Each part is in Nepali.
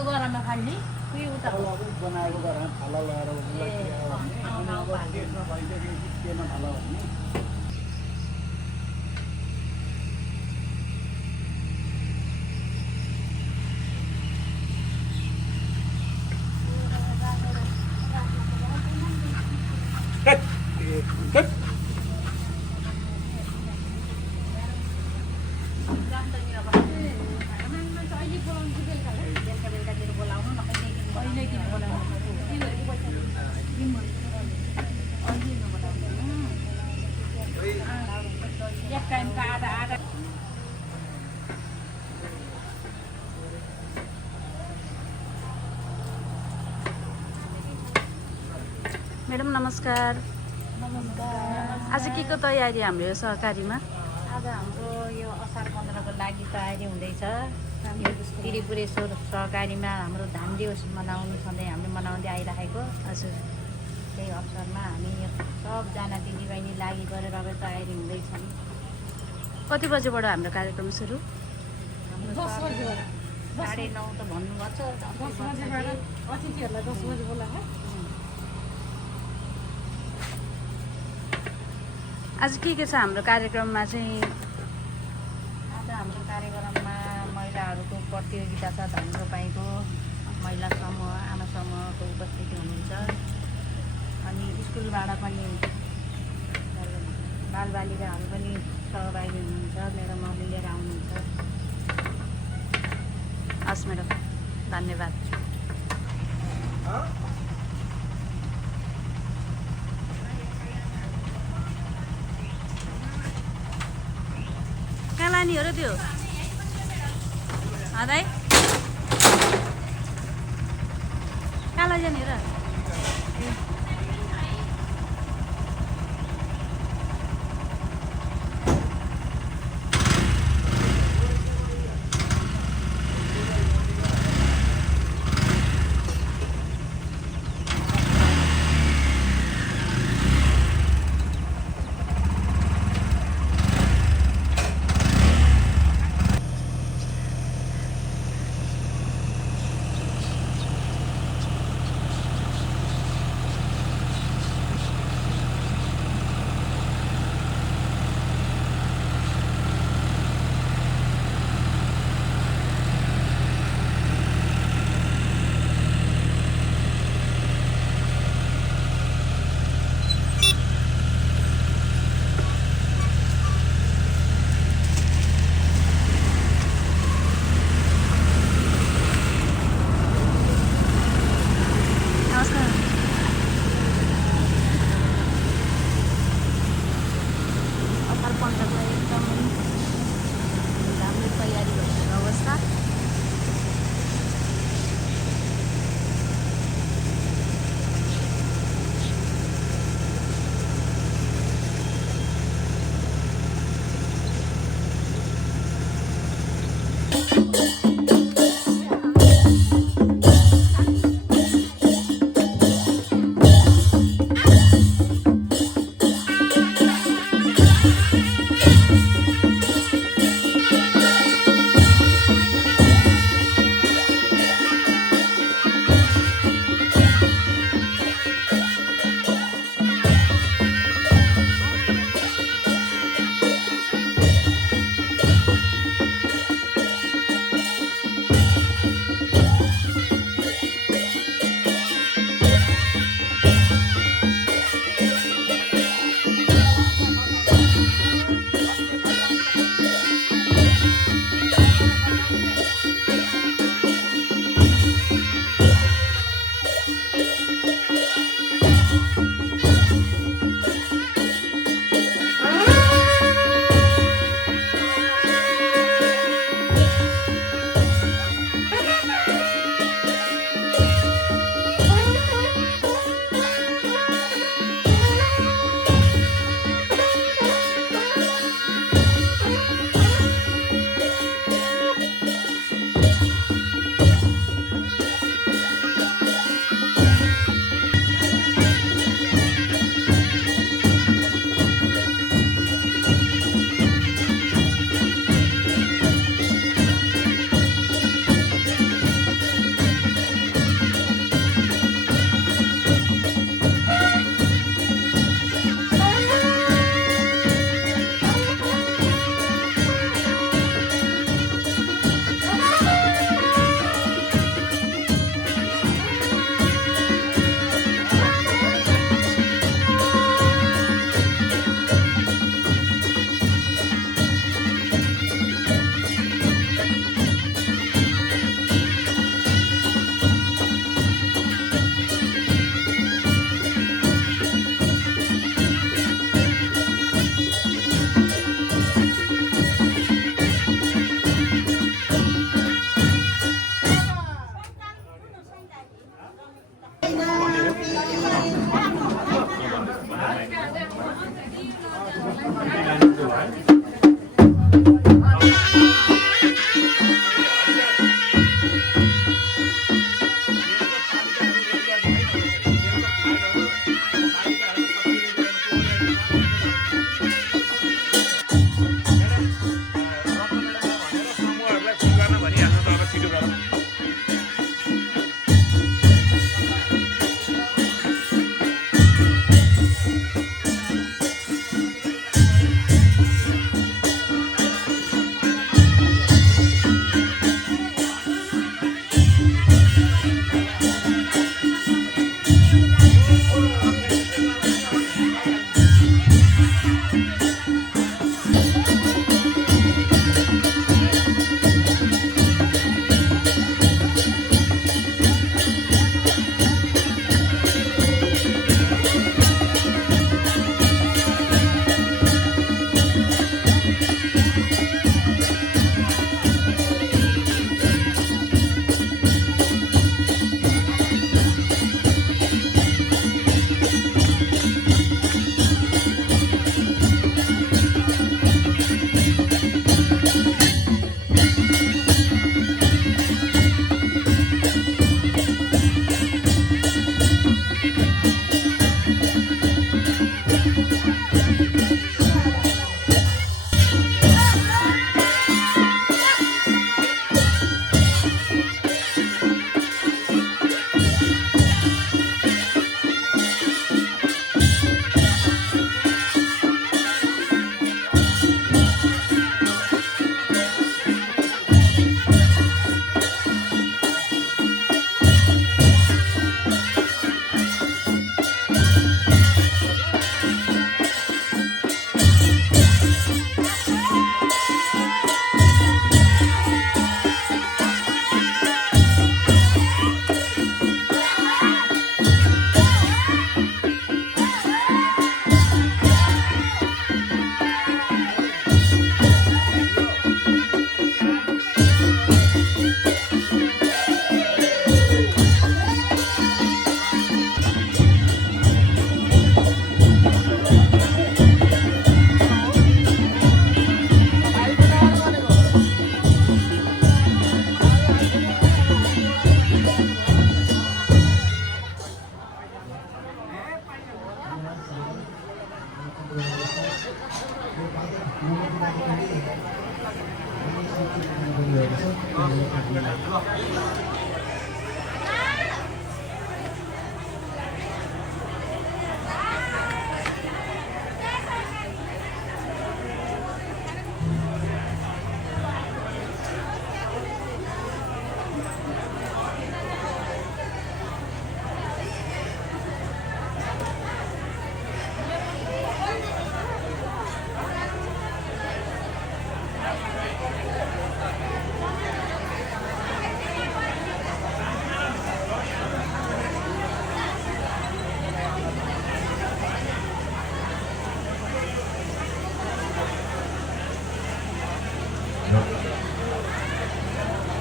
यो गरामा खाल्ने उयो उता बनाएको गरेर थाला लगाएर भइसक्यो थाला भन्ने मैडम नमस्कार। आज के को तयारी हाम्रो यो सहकारीमा? आज हाम्रो यो असार 15 को लागि तयारी हुँदैछ। यो त्रिपुरेश्वर सहकारीमा हाम्रो धान दिवस मनाउने सधैँ हामीले मनाउँदै आइरहेको। हजुर, त्यही अवसरमा हामी सबजना दिदीबहिनी लागि गरेर अब तयारी हुँदैछन्। कति बजेबाट हाम्रो कार्यक्रम सुरु? 10 बजेबाट। 9:30 त भन्नुभएको छ। 10 बजेबाट अतिथिहरूलाई 10 बजे बोलाएको। आज के छ हाम्रो कार्यक्रममा चाहिँ? आज हाम्रो कार्यक्रममा महिलाहरूको प्रतियोगिता छ। धान रोपाइँको महिला समूह, आमा समूहको उपस्थिति हुनुहुन्छ। अनि स्कुलबाट पनि बालबालिकाहरू पनि सहभागी हुनुहुन्छ। मेरो मम्मी लिएर आउनुहुन्छ। हस् मैडम, धन्यवाद। कहाँ लाने हो र त्यो? दाइ कहाँ लैजाने र?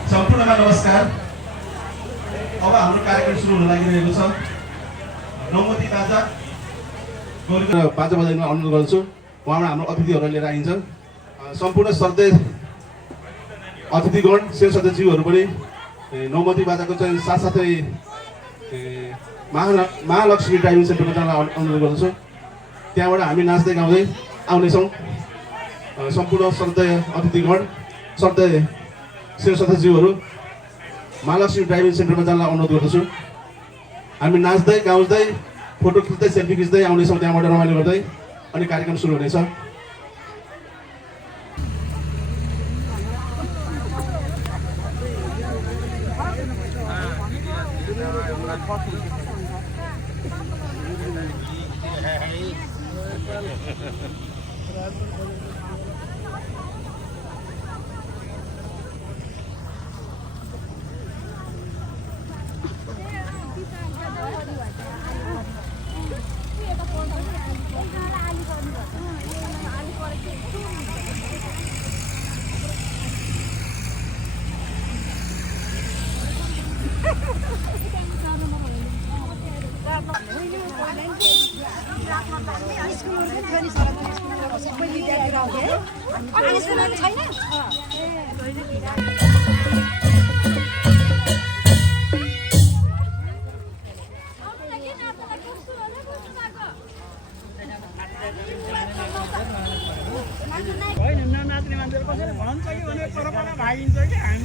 सम्पूर्णमा नमस्कार। अब हाम्रो कार्यक्रम सुरु हुन लागिरहेको छ। नौमती बाजा बाजा बजाउन अनुरोध गर्छु। उहाँबाट हाम्रो अतिथिहरूलाई लिएर आइन्छ। सम्पूर्ण श्रद्धेय अतिथिगण शेर सदस्यज्यूहरू पनि नौमती बाजाको चाहिँ साथसाथै महालक्ष्मी ड्राइभिङ सेन्टरमा जान अनुरोध गर्दछु। त्यहाँबाट हामी नाच्दै गाउँदै आउनेछौँ। सम्पूर्ण श्रद्धेय अतिथिगण श्रद्धेय शेर सदस्यज्यूहरू महालक्ष्मी ड्राइभिङ सेन्टरमा जानलाई अनुरोध गर्दछु। हामी नाच्दै गाउँदै फोटो खिच्दै सेल्फी खिच्दै आउनेछौँ। त्यहाँबाट रमाइलो गर्दै अनि कार्यक्रम सुरु हुनेछ। होइन ननाच्ने मान्छेले कसैले भन्छ कि भने परपरा भागिन्छ कि हामी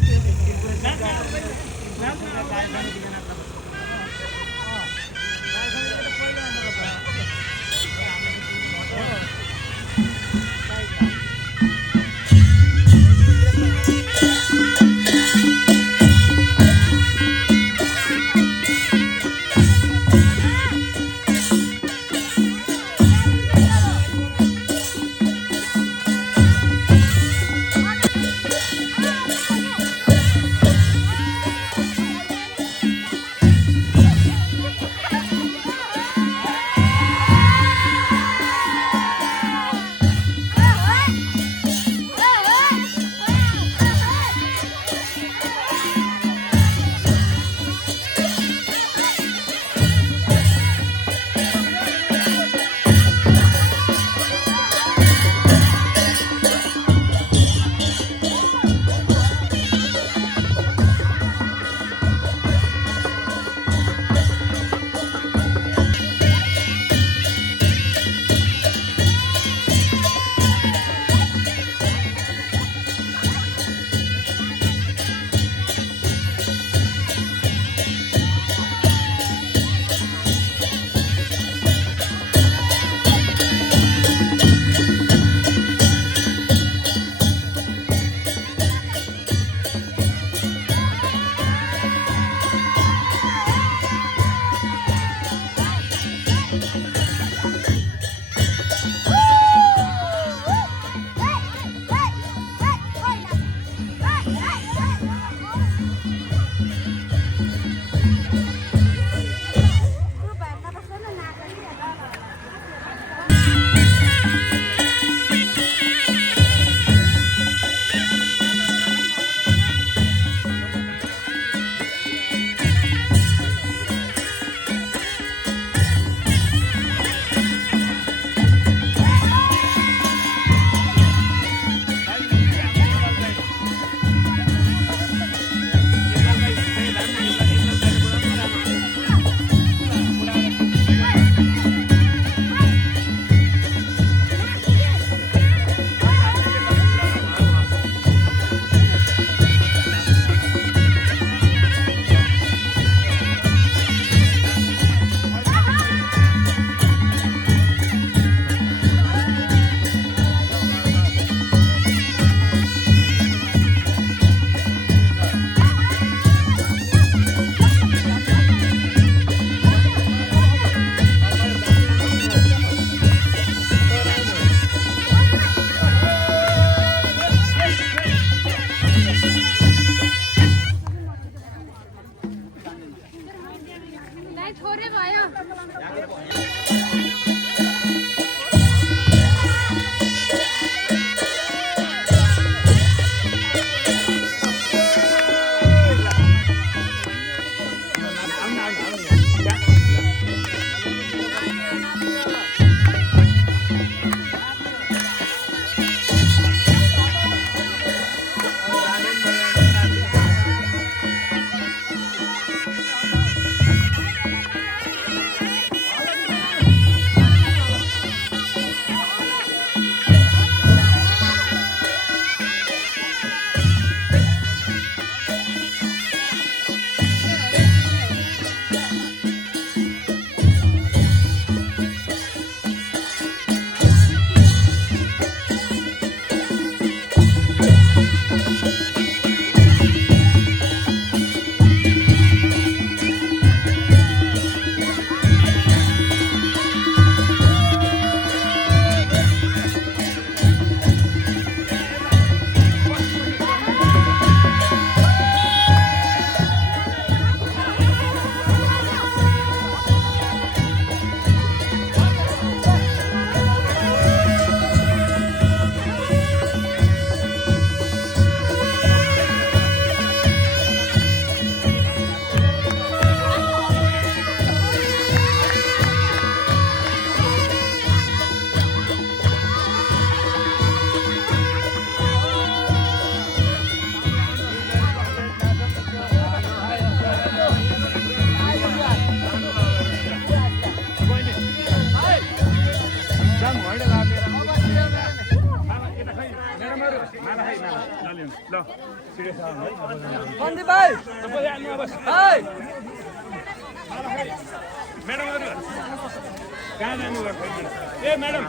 सन्दीप भाइ म्याडमहरु कहाँ जानु भएको ए म्याडम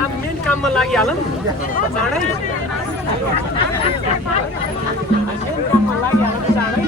अब मेन काममा लागिहालौँ चाँडै मेन काममा लागिहालौँ चाँडै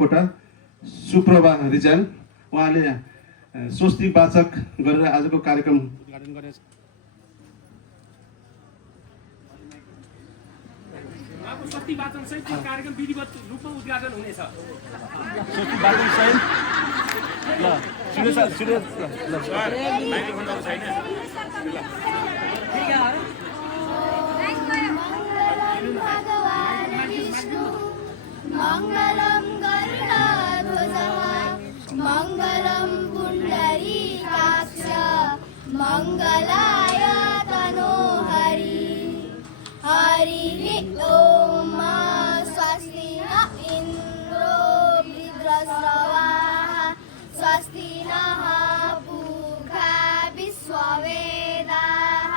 सापकोटा, सुप्रभा रिजाल उहाँले स्वस्ति वाचक गरेर आजको कार्यक्रम उद्घाटन गरेछ। स्वस्ति वाचन सहित कार्यक्रम विधिवत रूपमा उद्घाटन हुनेछ। स्वस्ति वाचन सहित ल सुरेश माइक्रोफोन अब छैन। मङ्गलं गरुडध्वजः मङ्गलं पुण्डरीकाक्ष मङ्गलाय तनोहरि हरिः ॐ स्वस्ति न इन्द्रो वृत्रस्रवाः स्वस्ति नः पूषा विश्ववेदाः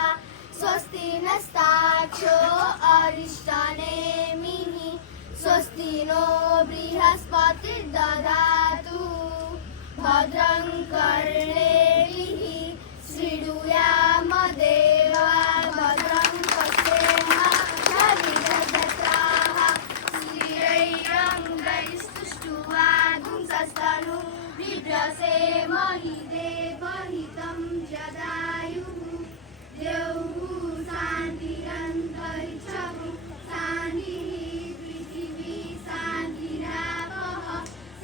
स्वस्ति नस्ताक्षो अरिष्टनेमिः स्वस्ति नो बृहस्पतिर्दधातु भद्रं कर्णेभिः शृणुयामदेवा भद्रं पश्येमाक्षभिर्यजत्राः स्थिरैरङ्गैस्तुष्टुवागुंसस्तनु बिभ्रसेमहि देवहितं जदायुः द्यौः शान्तिरन्तरिक्षः शान्तिः पृथिवी शान्तिरापः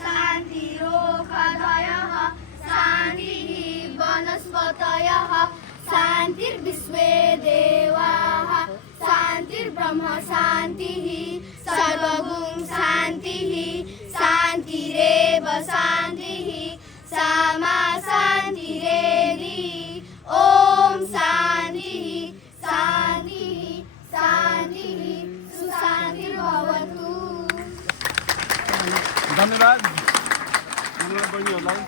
शान्तिरोषधयः शान्तिः वनस्पतयः शान्तिर्विश्वे देवाः शान्तिर्ब्रह्म शान्तिः सर्वगुण शान्तिः शान्तिरेव शान्तिः सामा शान्तिरेधि ॐ शान्तिः शान्तिः शान्तिः सुशान्तिर्भवतु। धन्यवाद बहिनीहरूलाई।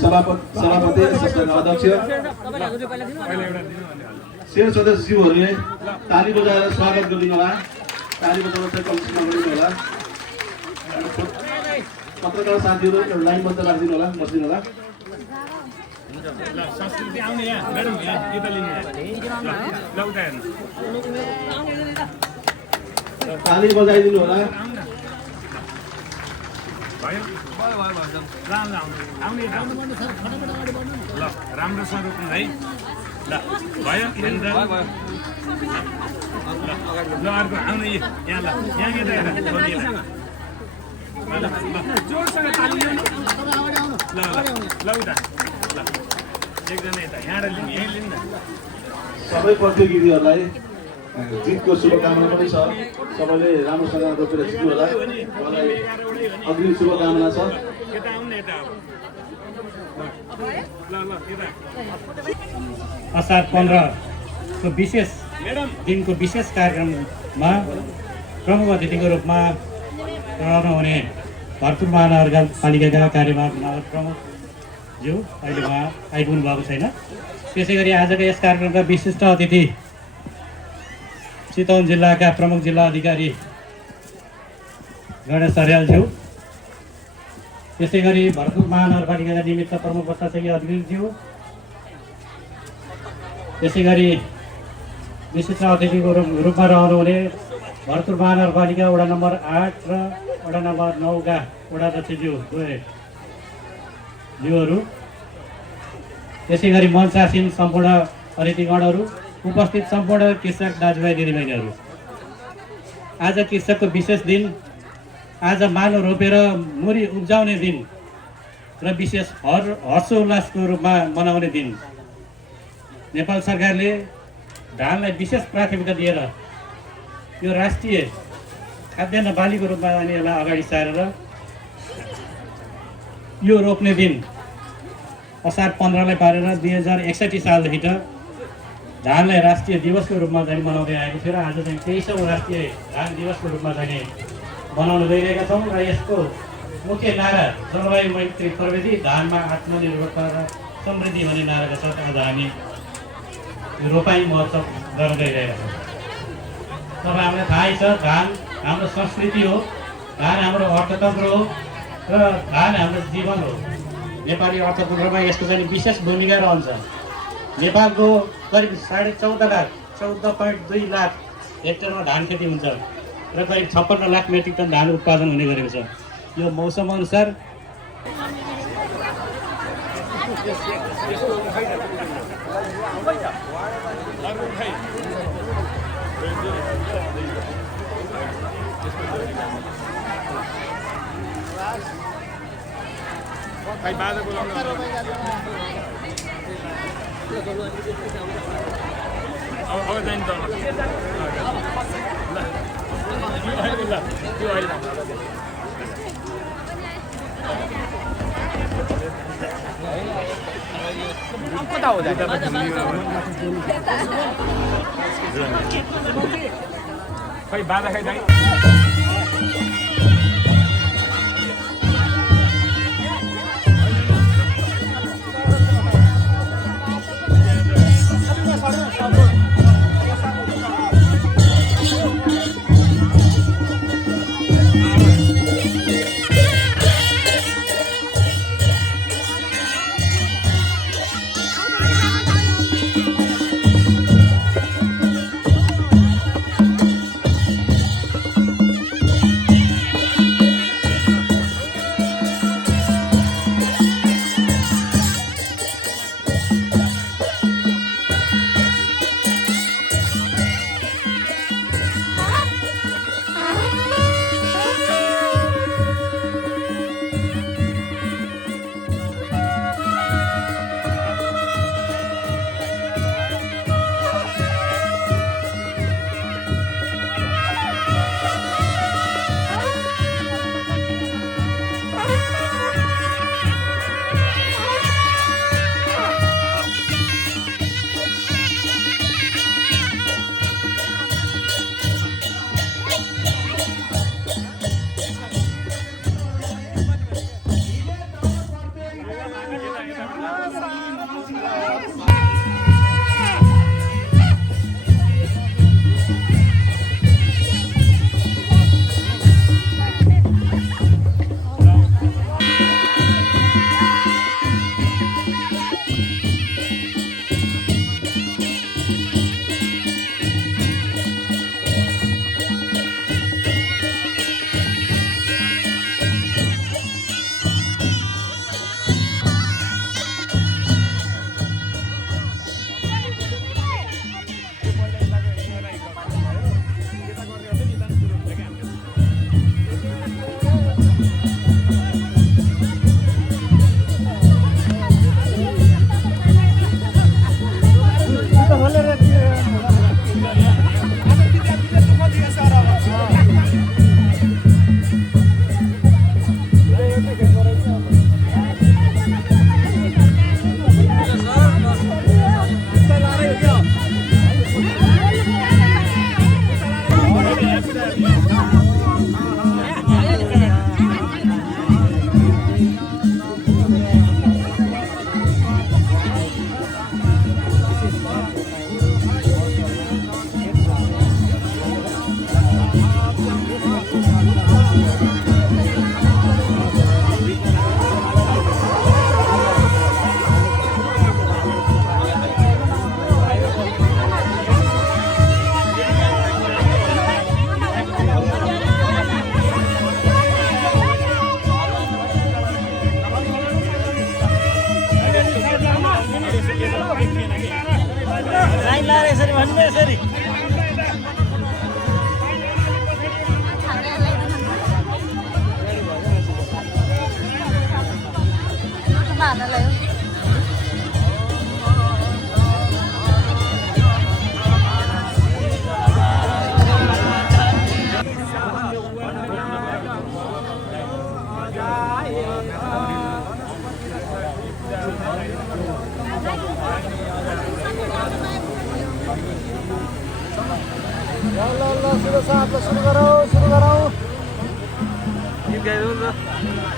सभापति अध्यक्ष शेर सदस्यज्यूहरूले ताली बजाएर स्वागत गरिदिनु होला। ताली बजाएर चाहिँ कम्ती नगरिदिनु होला। पत्रकार साथीहरू लाइनबद्ध राखिदिनु होला, बसिदिनु होला। संस्कृति आउने यहाँ म्याडम यहाँ यता लिनु ल उता हेर्नु ताली बजाइदिनु होला। भयो आउने ल राम्रोसँग रोक्नु है। ल भयो ल अर्को आउने यहाँ ल यहाँ यता हेर जोडसँग ताली ल्याउनु ल ल उता ल एकजना यता यहाँ लिनु यहीँ लिनु न। सबै प्रतियोगीहरूलाई जितको शुभकामना पनि छ। सबैले राम्रोसँग रोपेर जित्नु होला। मलाई अग्रिम शुभकामना छ। यता आउनु यता ल ल यता असार 15 को विशेष दिनको विशेष कार्यक्रममा प्रमुख अतिथिको रूपमा रहनुहुने भरतपुर महानगरपालिकाका कार्यवाहक नगर प्रमुखज्यू अहिले उहाँ आइपुग्नु भएको छैन। त्यसै गरी आजको यस कार्यक्रमका विशिष्ट अतिथि चितवन जिल्लाका प्रमुख जिल्ला अधिकारी गणेश अर्यालज्यू, त्यसै गरी भरतपुर महानगरपालिकाका निमित्त प्रमुख प्रशासकीय अधिकारीज्यू, त्यसै गरी विशिष्ट अतिथिको रूपमा रहनुहुने भरतपुर महानगरपालिका वडा नम्बर 8 र वडा नम्बर 9 का वडा अध्यक्षज्यूहरू, त्यसै गरी मञ्चासीन सम्पूर्ण अतिथिगणहरू, उपस्थित सम्पूर्ण कृषक दाजुभाइ दिदीबहिनीहरू। आज कृषकको विशेष दिन, आज मालो रोपेर मुरी उब्जाउने दिन र विशेष हर्षोल्लासको रूपमा मनाउने दिन। नेपाल सरकारले धानलाई विशेष प्राथमिकता दिएर यो राष्ट्रिय खाद्यान्न बालीको रूपमा यिनीहरूलाई अगाडि सारेर यो रोप्ने दिन असार 15लाई पारेर 2061 सालदेखि त धानलाई राष्ट्रिय दिवसको रूपमा चाहिँ मनाउँदै आएको थियो र आज चाहिँ 23औं राष्ट्रिय धान दिवसको रूपमा चाहिँ मनाउन गइरहेका छौँ। र यसको मुख्य नारा जलवायु मैत्री प्रविधि धानमा आत्मनिर्भरता र समृद्धि भन्ने नाराका साथ आज हामी रोपाई महोत्सव गर्न गइरहेका छौँ। तपाईँहरूलाई थाहै छ, धान हाम्रो संस्कृति हो, धान हाम्रो अर्थतन्त्र हो र धान हाम्रो जीवन हो। नेपाली अर्थतन्त्रमा यसको चाहिँ विशेष भूमिका रहन्छ। नेपालको करिब 14.5 लाख हेक्टरमा धान खेती हुन्छ र करिब 56 लाख मेट्रिक टन धान उत्पादन हुने गरेको छ। यो मौसम अनुसार खै बाजाको लाउनु अब जान्छ त ल त्यो अहिले कता हो खै बाजा खै दाइ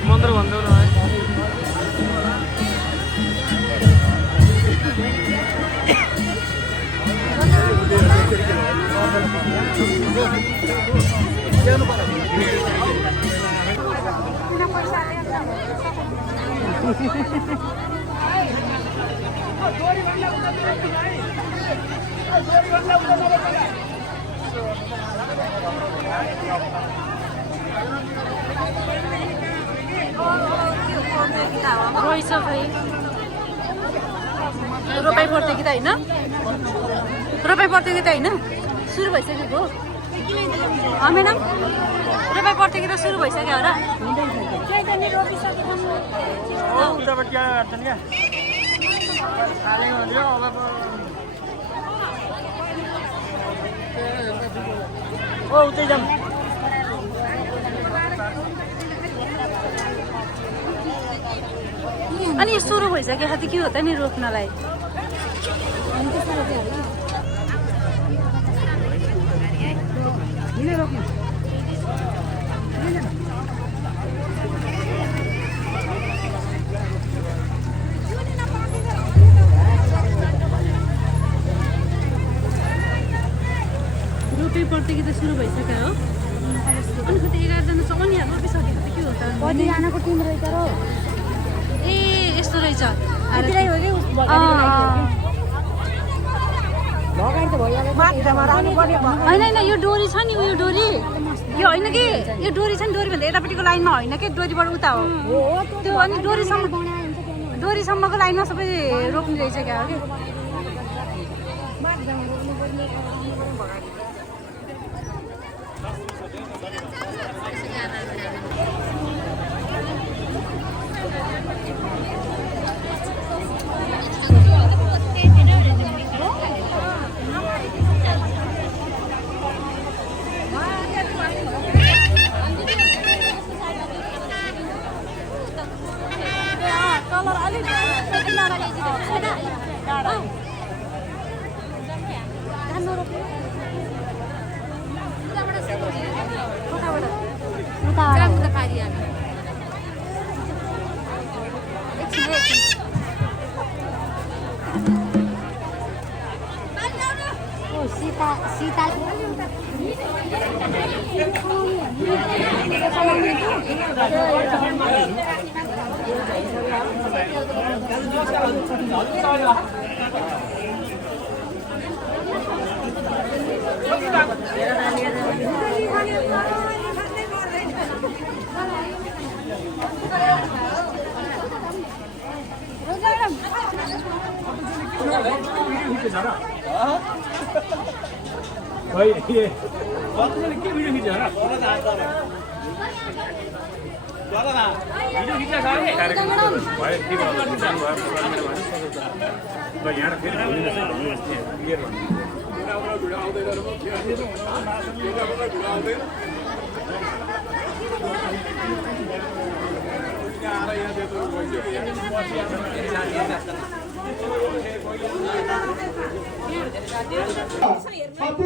मन्त्र भन्दै रहेछ खै रोपाइ प्रतियोगिता होइन रोपाइ प्रतियोगिता होइन सुरु भइसकेको हो म्याडम रोपाइ प्रतियोगिता सुरु भइसक्यो हो र उताबाट क्या गर्छन् क्या उतै जाऊँ अनि सुरु भइसक्यो खालि के हो त नि रोप्नलाई रोपे प्रतियोगिता सुरु भइसक्यो हो अनि कति 11 जना नि रोपिसकेको त के हो त कतिजनाको टिम रहेछ र ए यस्तो रहेछ यतिलाई हो कि भगाइ त भइहाल्यो होइन होइन यो डोरी छ नि उयो डोरी यो होइन कि यो डोरी छ नि डोरीभन्दा यतापट्टिको लाइनमा होइन कि डोरीबाट उता हो त्यो अनि डोरीसम्मको लाइनमा सबै रोप्ने रहेछ क्या हो कि सीता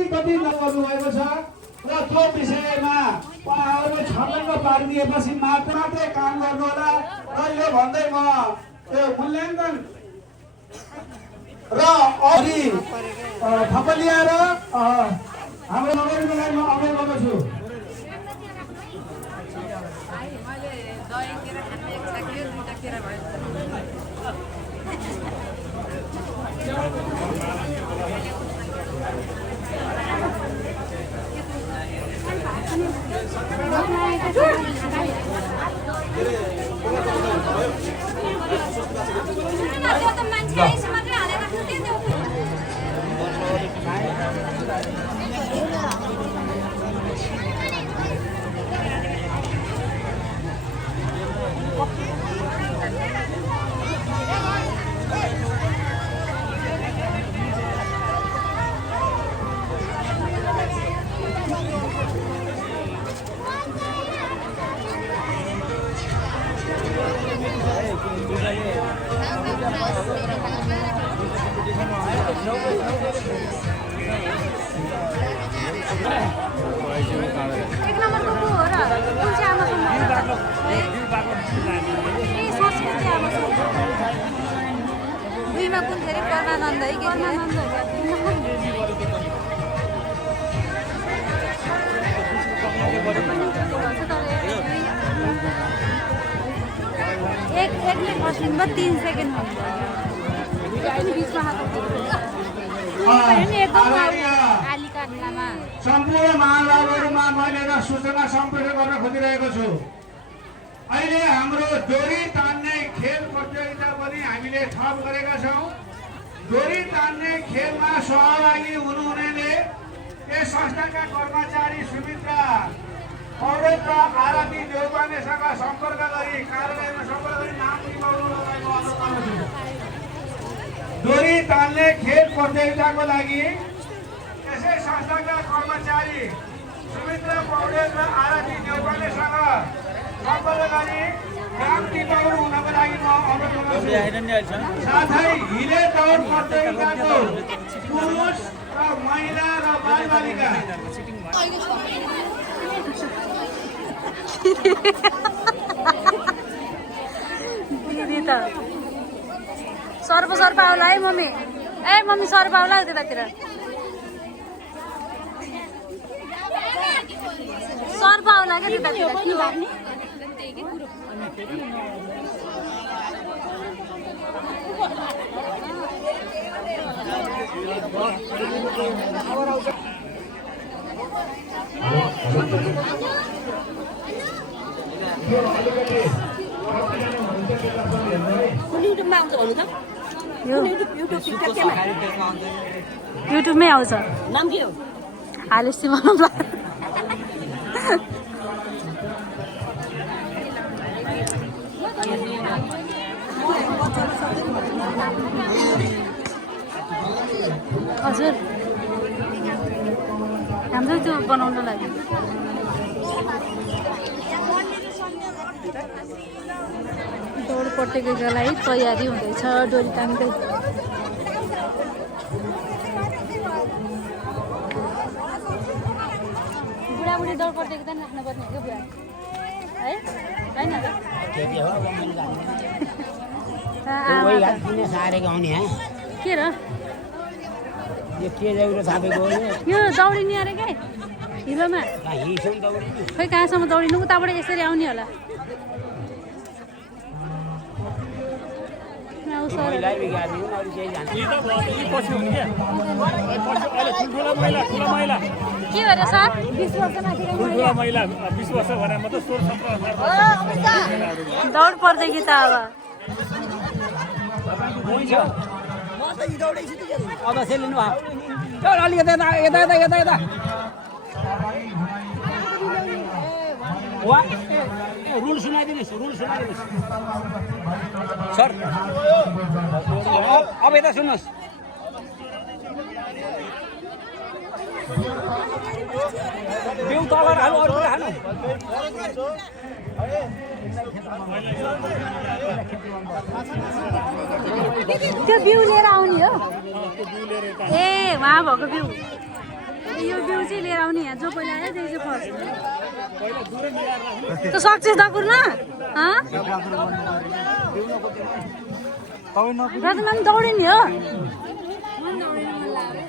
कति नगर्नु भएको छ र त्यो विषयमा उहाँहरूले छलङ्ग पारिदिएपछि मात्रै काम गर्नु होला र यो भन्दै म यो मूल्याङ्कन र अघि थपलिएर हाम्रो नगरी निकायमा अमल गर्दछु। दुईमा कुन फेरि परमानन्द है के एक मिनट बस्नु 3 सेकेन्ड बिचमा सम्पूर्ण महानुभावहरूमा मैले एउटा सूचना सम्प्रेषण गर्न खोजिरहेको छु। अहिले हाम्रो डोरी तान्ने खेल प्रतियोगिता पनि हामीले थप गरेका छौँ। डोरी तान्ने खेलमा सहभागी हुनुहुनेले यस संस्थाका कर्मचारी सुमित्रा पौडेल र आरती देउपानेसँग सम्पर्क गरी कार्यालयमा सम्पर्क गरी नाम निकाल्नुलाई म अनुरोध गर्दछु। डोरी तान्ने खेल प्रतियोगिताको लागि यसै संस्थाका कर्मचारी सुमित्रा पौडेल र आरती देउपानेसँग सम्पर्क गरी नाम टिपाउनु हुनको लागि म अनुरोध गर्दछु। साथै हिले दौड प्रतियोगिताको पुरुष र महिला र बालबालिका दिदी त सर्प आउला है मम्मी। ए मम्मी सर्प आउला त्यतातिर सर्प आउला क्या त्यतातिर के लाग्ने युट्युबमा आउँछ भन्नु त युट्युबमै आउँछ। नाम के हो? हालेसी बनाउँला हजुर हाम्रो त्यो बनाउन लागि दौड प्रतियोगितालाई तयारी हुँदैछ। डोरी तान्दै बुढाबुढी दौड प्रतियोगिता नि राख्नुपर्ने हो क्या बुढा है होइन के र यो दौडिने अरे क्या हिलोमा खै कहाँसम्म दौडिनु उताबाट यसरी आउने होला। के हो र सर 20 वर्ष माथि दौड प्रतियोगिता अब सेलिनु अलिकति यता रुल सुनाइदिनुहोस् सर। अब यता सुन्नुहोस् बिउ तल हाल्नु अरू कुरा खानु त्यो बिउ लिएर आउने हो। ए वहाँ भएको बिउ यो बिउ चाहिँ लिएर आउने यहाँ जो पहिला आयो त्यही चाहिँ फर्स्ट त सक्सेस दकुर्न रत्न दौडिने हो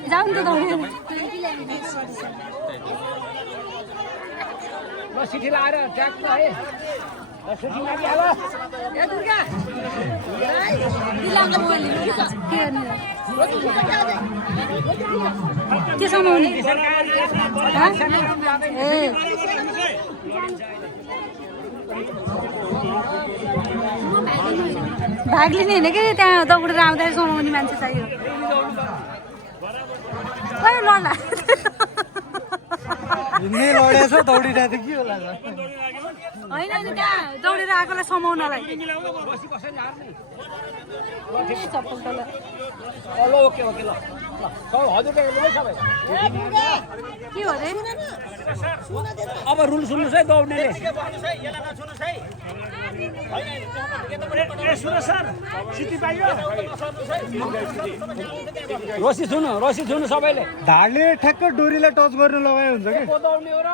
जाउँ त दौडिनु सिटी लाएर ट्र्याक है सुटी मारिहाल ए दुर्गा के समाउने ए भाग लिने होइन कि त्यहाँ दौडेर आउँदा समाउने मान्छे चाहियो। ल लडेछ दौडिरहेको के होला होइन त्यहाँ दौडेर आएकोलाई समाउनलाई चप्पल तल ओके ओके ल हजुर के हो रे अब रुल सुन्नुहोस् है दौड्नेले रसी छुनु सबैले धारले ठ्याक्क डोरीलाई टच गर्न लगाए हुन्छ कि दौड्ने हो र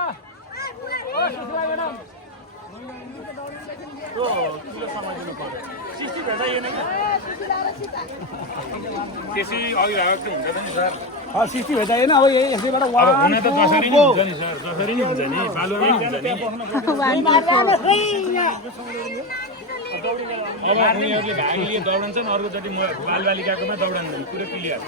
त्यसै अघि भएको हुन्छ नि सर 60 भेटाएन अब यसैबाट हुन त जसरी नै हुन्छ नि सर जसरी नै हुन्छ नि बालुवामै हुन्छ नि अब उनीहरूले भाग लिए दौडन्छन् अर्कोचोटि म बालबालिकाकोमा दौडन्छन् पुरै क्लियर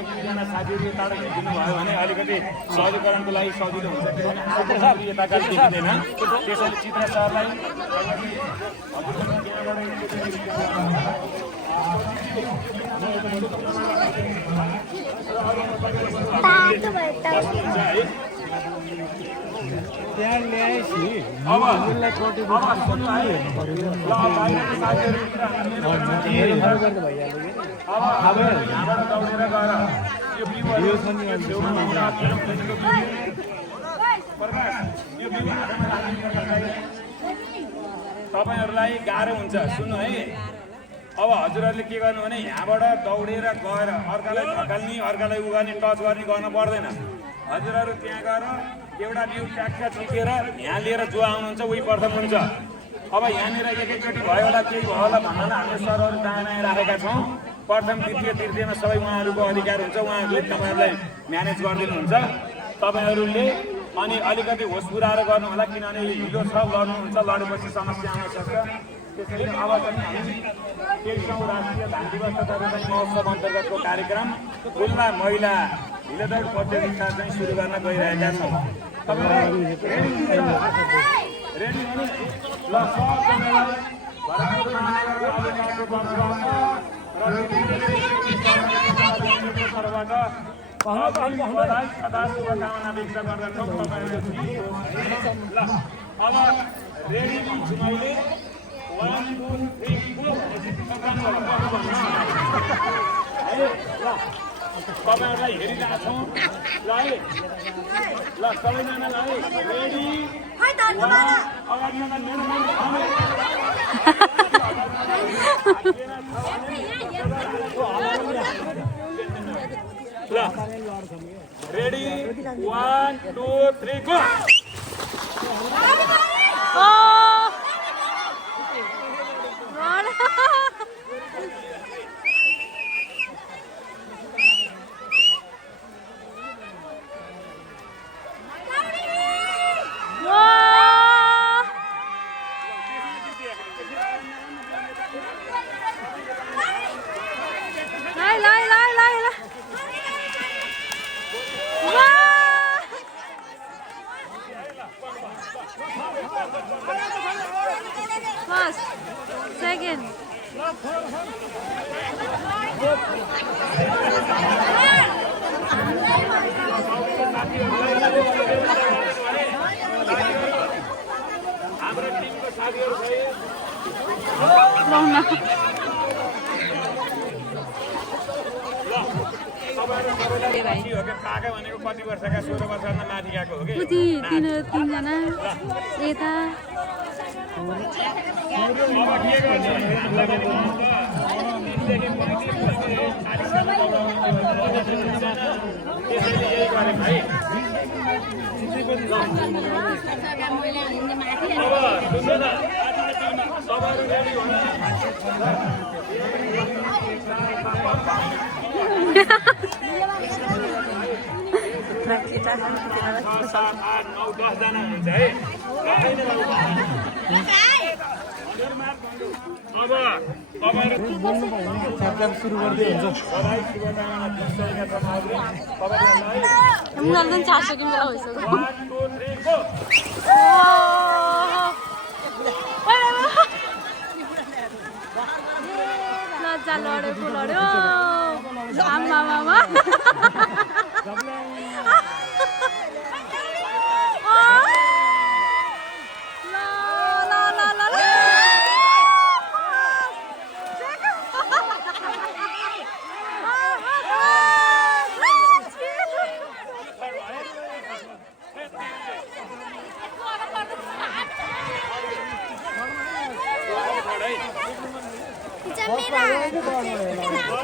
एकजना साथीहरू यताबाट हिँडिदिनु भयो भने अलिकति सहजीकरणको लागि सजिलो हुन्छ किनभने यताका देखिँदैन त्यसैले चित्र सरलाई त्यहाँ ल्याएपछि तपाईहरुलाई गाह्रो हुन्छ सुन्नु है अब हजुरहरूले के गर्नु भने यहाँबाट दौडेर गएर अर्कालाई धकाल्ने अर्कालाई उ गर्ने टच गर्ने गर्न पर्दैन हजुरहरू त्यहाँ गएर एउटा बिउ ट्याक्का टिकेर यहाँ लिएर जो आउनुहुन्छ उही प्रथम हुन्छ अब यहाँनिर एकैचोटि भयो होला केही भयो होला भन्नाले हामीले सरहरू दायाँ राखेका छौँ प्रथम द्वितीय तृतीयमा सबै उहाँहरूको अधिकार हुन्छ उहाँहरूले तपाईँहरूलाई म्यानेज गरिदिनुहुन्छ तपाईँहरूले अनि अलिकति होस पुऱ्याएर गर्नु होला किनभने हिलो छ लड्नुहुन्छ लडेपछि समस्या आउन सक्छ त्यसैले अब पनि हामी 23औं राष्ट्रिय धान दिवस तथा रोपाइँ महोत्सव अन्तर्गतको कार्यक्रम खुल्ला महिला हिलो दौड प्रतियोगिता चाहिँ सुरु गर्न गइरहेका छौँ रेडी हुनु ल सबजनालाई शुभकामना व्यक्त गर्दछौँ ल अब रेडी छु मैले 1 2 3 4 तपाईहरुलाई हेरिरहेका छौँ ल है ल सबैजनालाई रेडी अगाडि ल रेडी 1 2 3 गो First, second. हाम्रो टिमको साथीहरु भए पाका भनेको कति वर्षका 16 वर्षमा माथि गएको हो कि तीनजना यता अब के गर्ने त्यसैले यही गरे भाइ अब सुन्नु न सबैहरु रेडी हुनु 7 8 9 10 जना हुन्छ है अब च्याप्टर सुरु गर्दै हुन्छ उनीहरू 400 किलो भइसक्यो लज्जा लडेको लड्यो आमा मामा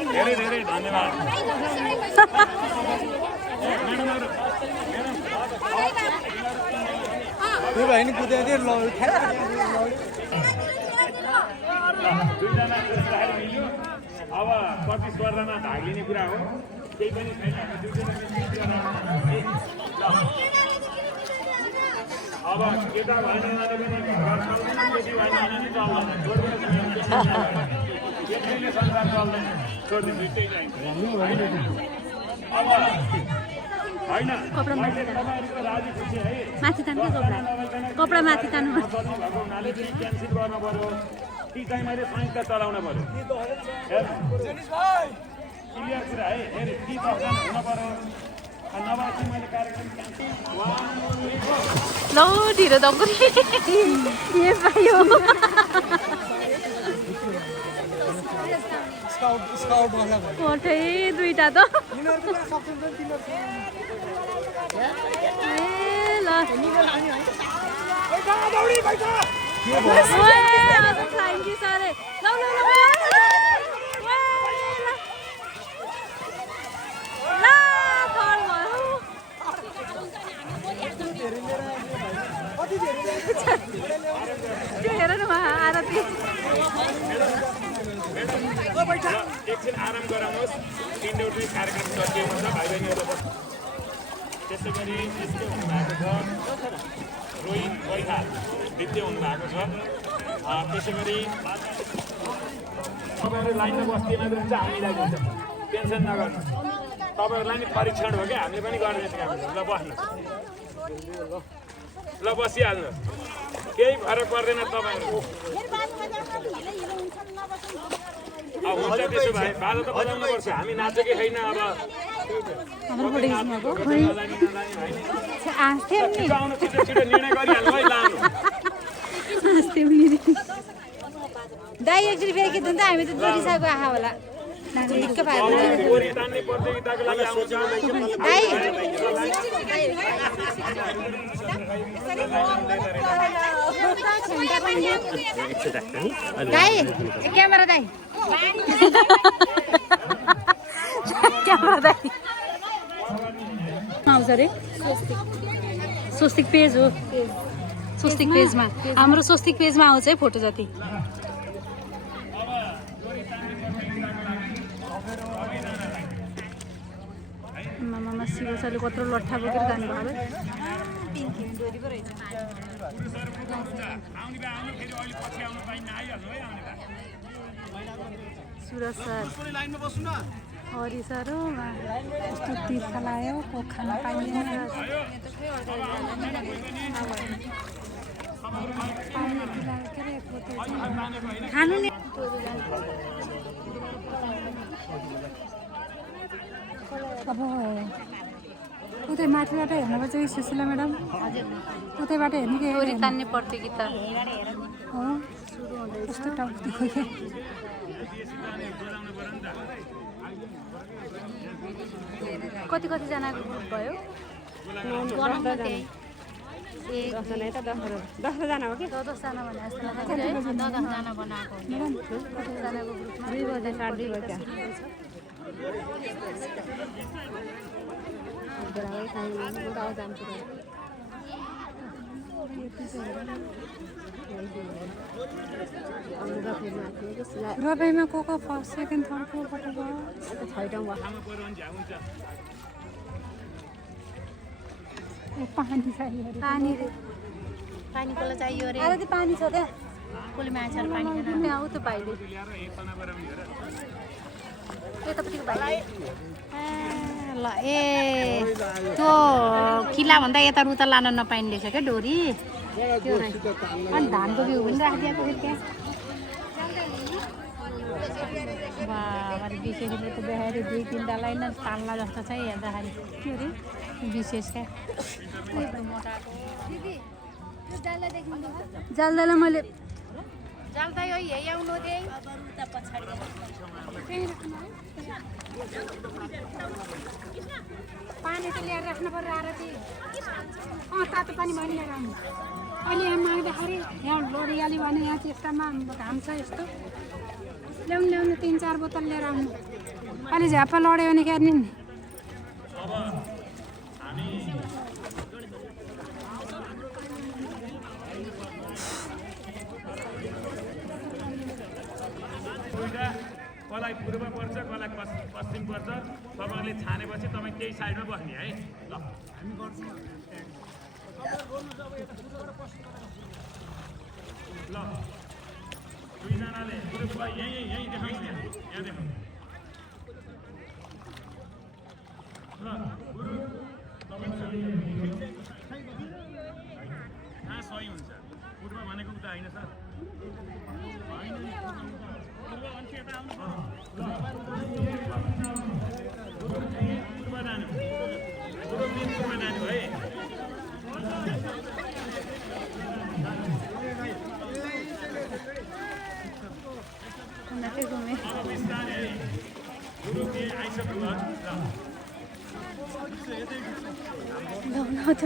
धेरै धेरै धन्यवाद त्यो भयो नि कुद्यो नि दुईजना मिल्यो अब प्रतिस्पर्धामा भाग लिने कुरा हो केही पनि छैन अब केटा भएन भने पनि घर चल्दैन, केटी भएन भने नि चल्दैन। जोडबाट केटीले संसार चल्दैन, छोडिदिनु दुइटै चाहिन्छ। अब होइन मैले तपाईँहरूको राजी खुसी है माथि तान्नु के कपडा माथि तान्नु भएको हुनाले चाहिँ क्यान्सल गर्नु पर्यो कि चाहिँ मैले संयुक्त चलाउनु पर्यो। क्लियर कुरा है, फेरि ती दसजना हुनु पर्यो, नभए चाहिँ मैले कार्यक्रम क्यान्सल। लौ ढिलो दगुरी ए भाइ हो कोठै दुईटा त ए ल फ्लाइङ कि साह्रै ल ल ल हेर न आरती एकछिन आराम गराउनुहोस्, 3 एउटै कार्यक्रम सकिएको छ भाइ बहिनीहरू। त्यसै गरी यस्तो हुनुभएको छ रोहित बैठा विद्य हुनुभएको छ। त्यसै गरी तपाईँहरू लाइनमा बस्तीमा हुन्छ, हामीलाई दिन्छ, टेन्सन नगर्नु। तपाईँहरूलाई नि परीक्षण हो क्या, हामीले पनि गर्ने काम। ल बस्नु, ल बसिहाल्नु, केही फरक पर्दैन तपाईँहरू। हुन्छ त्यसो भए बाजा त बजाउनुपर्छ, हामी नाचेकै छैन। अब हाम्रो बुढीको छिटो छिटो निर्णय गरिहाल्नु है, लानु। दाइ एकचोटि फेरि त हामी त जोडिसकेको आहा होला गोरी तान्ने प्रतियोगिताको लागि आउँछ। क्यामेरा दाइ क्यामेरा दाइ आउँछ अरे स्वस्तिक पेज हो, स्वस्तिक पेजमा हाम्रो स्वस्तिक पेजमा आउँछ है फोटो जति। मामा शिव सरले कत्रो लट्ठा बोकेर जानुभयो। सुरज सर, हरि सर हो कस्तो तिर्खा लाग्यो, को खान पाइँदैन। खानु नि अब उतै माथिबाट हेर्नुपर्छ कि सुशीला म्याडम, उतैबाट हेर्ने कि डोरी तान्ने प्रतियोगिता हो। कस्तो टाउको दुख्यो क्या। कति कतिजनाको ग्रुप भयो? 10जना हो कि 10जना भने जस्तो लाग्छ है। 10जना बनाएको मैडम, 10जनाको ग्रुपमा 2 बजे 2:30 बजे रबैमा को फर्स्ट सेकेन्ड थर्ड फोर्थ भयो। पानी चाहियो, पानी कसलाई चाहियो अरे? अरे त्यो पानी छ त्यहाँ, कसले माछा पानी छैन त्यहाँ। ऊ त भाइले यतापट्टिको भाइ ल ए त्यो किल्लाभन्दा यता उता लान नपाइने रहेछ क्या डोरी त्यो रहेछ। अनि धानको बिउ पनि राखिदिएको फेरि त्यहाँ। बाबा विशेषले त देखाएर 2-3 नै ताल्ला जस्तो छ हेर्दाखेरि। के अरे विशेष क्या जाल्दालाई मैले जाल्दा यो आउनु पानी त ल्याएर राख्नु पर्यो। आरती तातो पानी भयो नि ल्याएर आउनु। अहिले यहाँ माग्दाखेरि यहाँ लोरियाली भने यहाँ चेष्टामा घाम छ यस्तो ल्याउनु 3-4 बोतल लिएर आउनु। अहिले झ्याप्पा लड्यो भने खेर्ने नि। कसलाई पूर्व पर्छ, कसलाई पश्चिम पर्छ, तपाईँहरूले छानेपछि तपाईँ त्यही साइडमा बस्ने है। ल हामी गर्छौँ। ल दुईजनाले ग्रुपलाई यहीँ देखाउनु यहाँ देखाउनु ल गुरु कहाँ सही हुन्छ पूर्व भनेको उता होइन सर पूर्व जानु है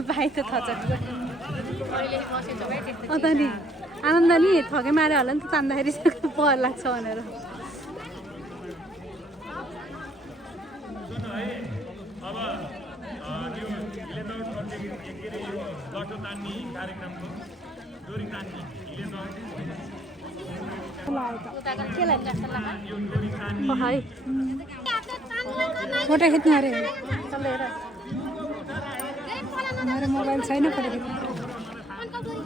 भाइ त अन्त नि आनन्द नि थके मारे होला नि त तान्दाखेरि पहर लाग्छ भनेर अब यो लटो तान्ने कार्यक्रमको डोरी तान्ने फोटो खिच्नु अरे मेरो मोबाइल छैन फोटो खिच्नु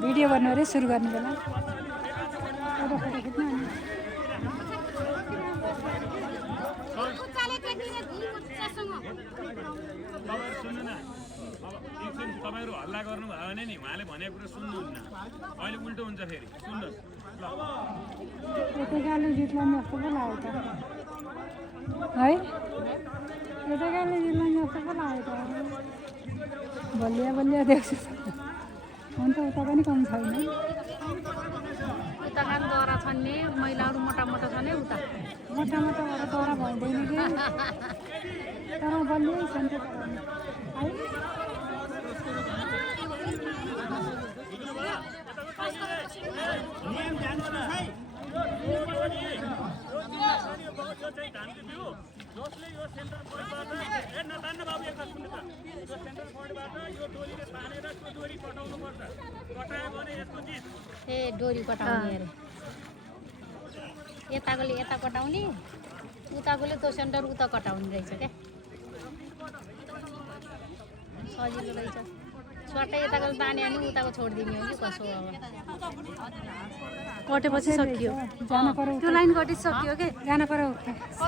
भिडियो गर्नु अरे सुरु गर्नु बेला फोटो खिच्नु सुन्नु न एकछिन तपाईँहरू हल्ला गर्नुभयो भने नि उहाँले भनेको कुरो सुन्नुहुन्न अहिले उल्टो हुन्छ फेरि सुन्नुहोस् यता गाली जित्लान् जस्तो पो लाग्यो त है यता गाली जित्लान् जस्तो पो लाग्यो त बलिया देख्छु अन्त उता पनि कम छैन उता खान दरा छन् नि महिलाहरू मोटा छ नि उता मोटा भएर दरा भइँदैन कि तर बलियै छ नि त है जसले यो सेन्टर पोइन्टबाट नतान्न बाबु एकता सुन्नु त यो सेन्टर पोइन्टबाट यो डोरीले तानेर त्यो डोरी कटाउनु पर्छ कटायो भने यसको चिज ए डोरी कटाउने अरे यताकोले यता कटाउने उताकोले त्यो सेन्टर उता कटाउने रहेछ क्या सजिलो रहेछ स्वाटै यताकोले ताने अनि उताको छोडिदिने हो कि कसो अब कटेपछि सकियो त्यो लाइन कटिसक्यो के जान पर्यो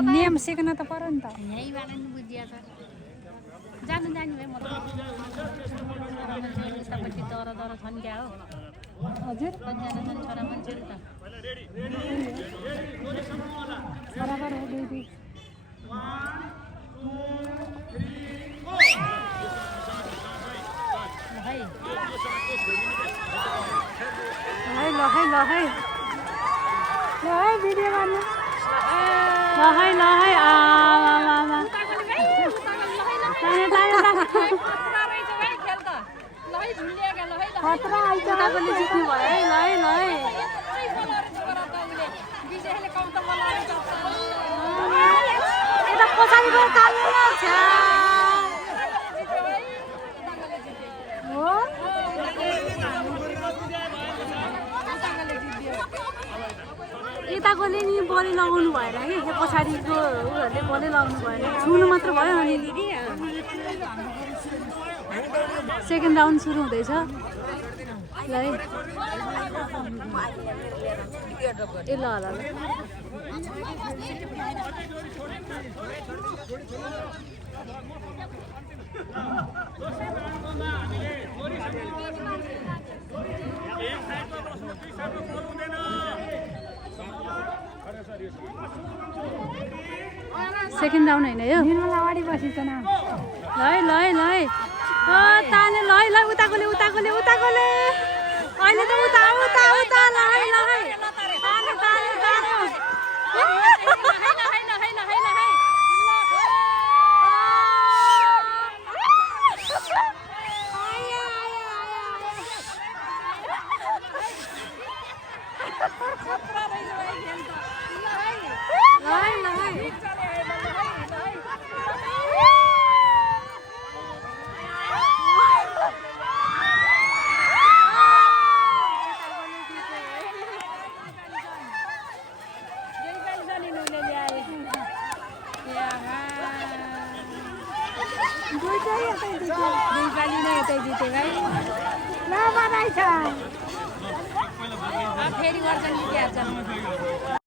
नियम सिक्न त पर्यो नि त यहीँबाट नि बुझिया छ जानु भाइ म उतापट्टि दर छन् क्या हो हजुर कतिजना छन् छोरा मान्छेहरू त बराबर हो दुई ल भिडियो गर्नु ल आमा खतरा आइज जित्नु भयो है ल यता पछाडि गएर तान्नु हो यताकोले नि बलि लगाउनु भएन कि पछाडिको उहरूले बलि लगाउनु भएन छुनु मात्र भयो अनि सेकेन्ड राउन्ड सुरु हुँदैछ ल है ए ल सेकेन्ड राउन्ड होइन यो अगाडि बसिन्छ न ल ताने ल उताकोले अहिले त उता नेपाली नै यतै जिते भाइ फेरि गर्छन् कि